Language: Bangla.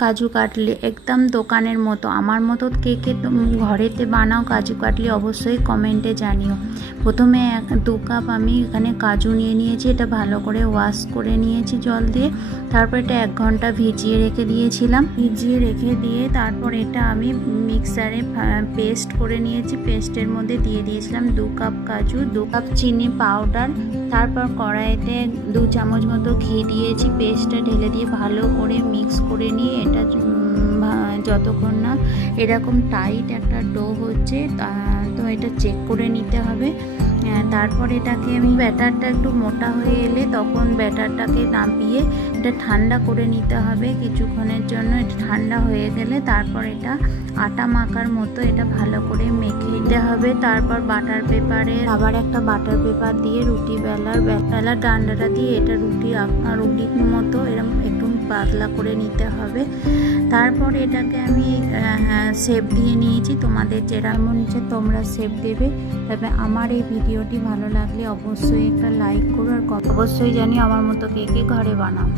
কাজু কাটলি একদম দোকানের মতো। আমার মতো কে কে ঘরেতে বানাও কাজু কাটলি অবশ্যই কমেন্টে জানিও। প্রথমে 2 কাপ আমি এখানে কাজু নিয়ে নিয়েছি। এটা ভালো করে ওয়াশ করে নিয়েছি জল দিয়ে। তারপর এটা 1 ঘন্টা ভিজিয়ে রেখে দিয়েছিলাম। ভিজিয়ে রেখে দিয়ে তারপর এটা আমি মিক্সারে পেস্ট করে নিয়েছি। পেস্টের মধ্যে দিয়ে দিয়েছিলাম 2 কাপ কাজু, 2 কাপ চিনি পাউডার। তারপর কড়াইতে 2 চামচ মতো ঘি দিয়েছি। পেস্টটা ঢেলে দিয়ে ভালো করে মিক্স করে নিয়ে এটা যতক্ষণ না এরকম টাইট একটা ডো হচ্ছে তো এটা চেক করে নিতে হবে। তারপর এটাকে আমি ব্যাটারটা একটু মোটা হয়ে এলে তখন ব্যাটারটাকে নামিয়ে এটা ঠান্ডা করে নিতে হবে কিছুক্ষণের জন্য। এটা ঠান্ডা হয়ে গেলে তারপর এটা আটা মাখার মতো এটা ভালো করে মেখে নিতে হবে। তারপর বাটার পেপারে আবার একটা বাটার পেপার দিয়ে রুটি বেলার ডান্ডাটা দিয়ে এটা রুটির মতো এরকম একটু পাতলা করে নিতে হবে। তারপর এটাকে আমি শেপ দিয়ে নিয়েছি। তোমাদের যেরকম ইচ্ছে তোমরা শেপ দেবে। তবে আমার এই ভিডিওটি ভালো লাগলে অবশ্যই একটা লাইক করো আর অবশ্যই জানিও আমার মতো কে কে ঘরে বানাও।